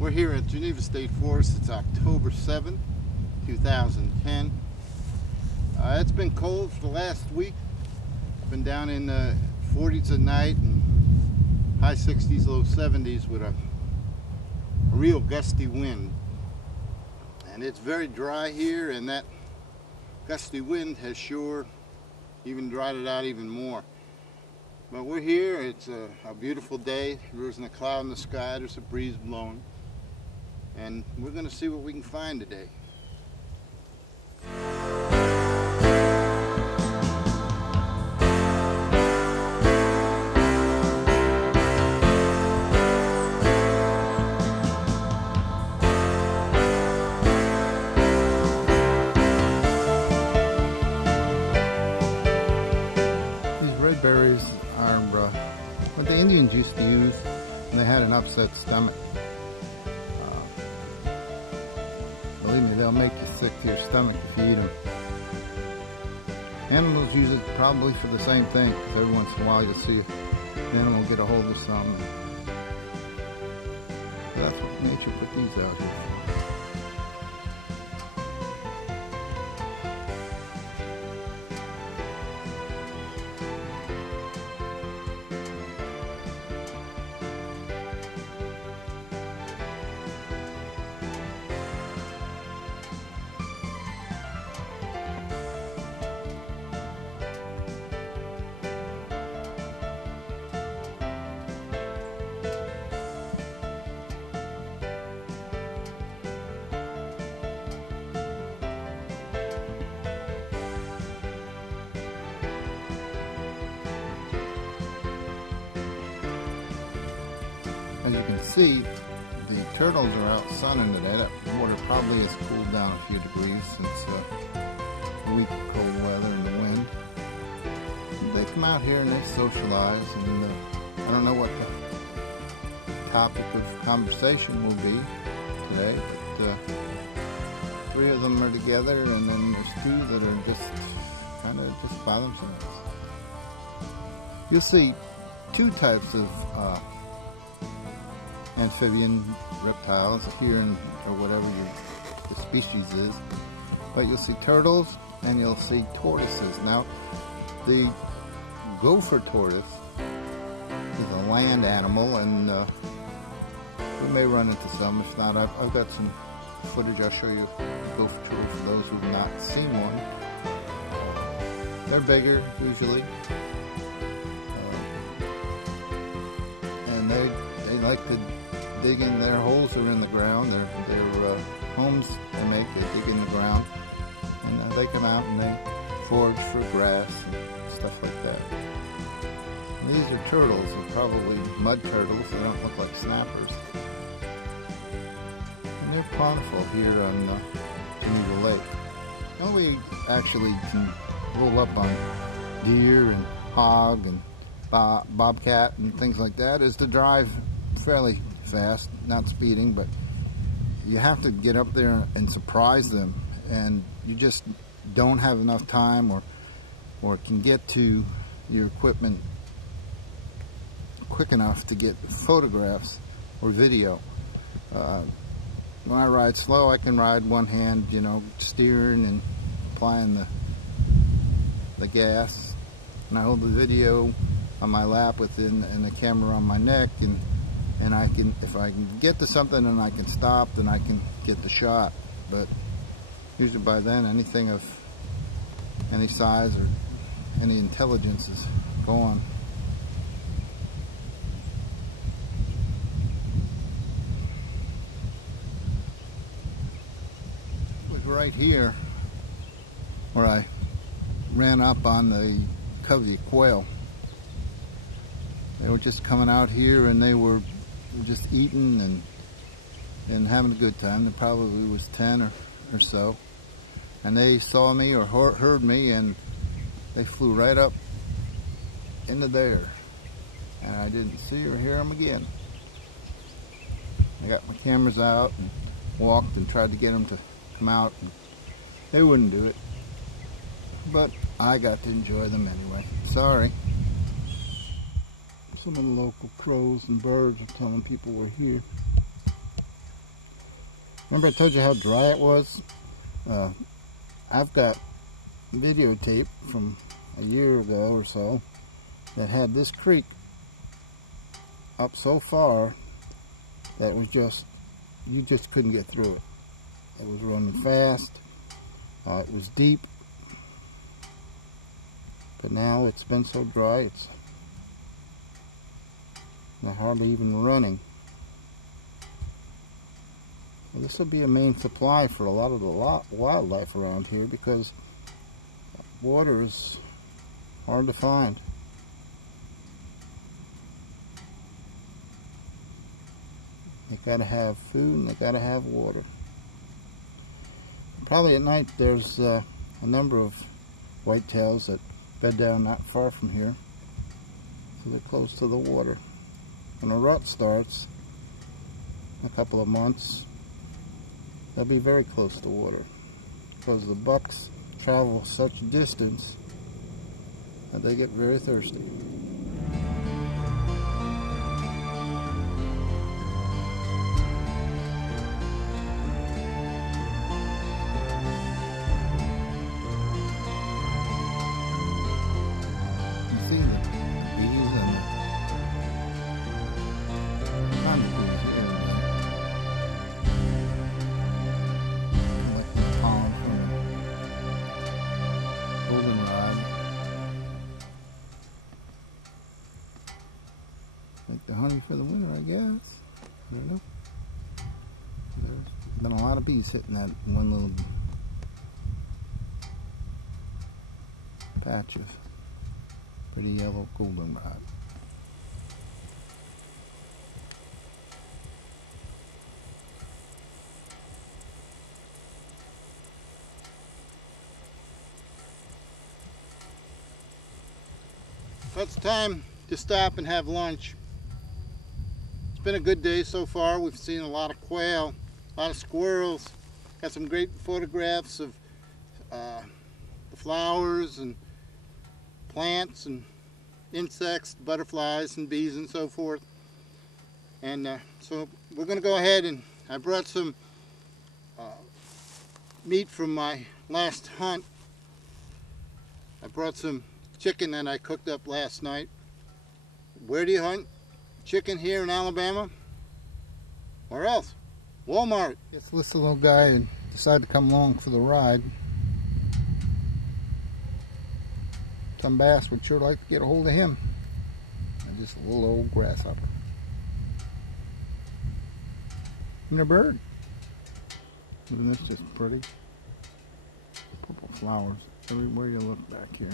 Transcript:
We're here at Geneva State Forest. It's October 7th, 2010. It's been cold for the last week. It's been down in the 40s at night and high 60s, low 70s with a real gusty wind. And it's very dry here, and that gusty wind has sure even dried it out even more. But we're here. It's a beautiful day. There isn't a cloud in the sky. There's a breeze blowing. And we're going to see what we can find today. These red berries are what the Indians used to use when they had an upset stomach. Believe me, they'll make you sick to your stomach if you eat them. Animals use it probably for the same thing, because every once in a while you'll see an animal get a hold of some. That's what nature put these out here for. As you can see, the turtles are out sunning today. That water probably has cooled down a few degrees since the week of cold weather and the wind. They come out here and they socialize, and I don't know what the topic of conversation will be today, but 3 of them are together, and then there's 2 that are just kind of just by themselves. You'll see 2 types of amphibian reptiles here, or whatever the species is, but you'll see turtles and you'll see tortoises. Now, the gopher tortoise is a land animal, and we may run into some. If not, I've got some footage I'll show you of gopher tortoise for those who've not seen one. They're bigger usually, and they like to dig in. Their holes are in the ground. Their homes they make, they dig in the ground, and they come out and they forage for grass and stuff like that. And these are turtles. They're probably mud turtles. They don't look like snappers. And they're plentiful here on Geneva Lake. Now we actually can roll up on deer and hog and bobcat and things like that is to drive fairly fast, not speeding, but you have to get up there and surprise them, and you just don't have enough time or can get to your equipment quick enough to get photographs or video. When I ride slow, I can ride one hand, you know, steering and applying the gas, and I hold the video on my lap and the camera on my neck, and I can, if I can get to something and I can stop, then I can get the shot. But usually by then, anything of any size or any intelligence is gone. It was right here where I ran up on the covey quail. They were just coming out here, and they were just eating and having a good time. There probably was 10 or so, and they saw me or heard me, and they flew right up into there, and I didn't see or hear them again. I got my cameras out and walked and tried to get them to come out, and they wouldn't do it, but I got to enjoy them anyway. Sorry. Some of the local crows and birds are telling people we're here. Remember I told you how dry it was? I've got videotape from a year ago or so that had this creek up so far that it was just, you just couldn't get through it. It was running fast, it was deep, but now it's been so dry it's not hardly even running. Well, this will be a main supply for a lot of the wildlife around here because water is hard to find. They gotta have food and they gotta have water. Probably at night there's a number of whitetails that bed down not far from here, so they're close to the water. When a rut starts in a couple of months, they'll be very close to water because the bucks travel such distance that they get very thirsty. See the bees and the honeybees here. Like the pollen from goldenrod. Make the honey for the winter, I guess. I don't know. There's been a lot of bees hitting that one little patch of pretty yellow goldenrod. It's time to stop and have lunch. It's been a good day so far. We've seen a lot of quail, a lot of squirrels, got some great photographs of the flowers and plants and insects, butterflies and bees and so forth. And so we're going to go ahead, and I brought some meat from my last hunt. I brought some chicken that I cooked up last night. Where do you hunt chicken here in Alabama? Where else? Walmart. Yes, this little guy decided to come along for the ride. Some bass would sure like to get a hold of him. And just a little old grasshopper. And a bird. Isn't this just pretty? Purple flowers everywhere you look back here.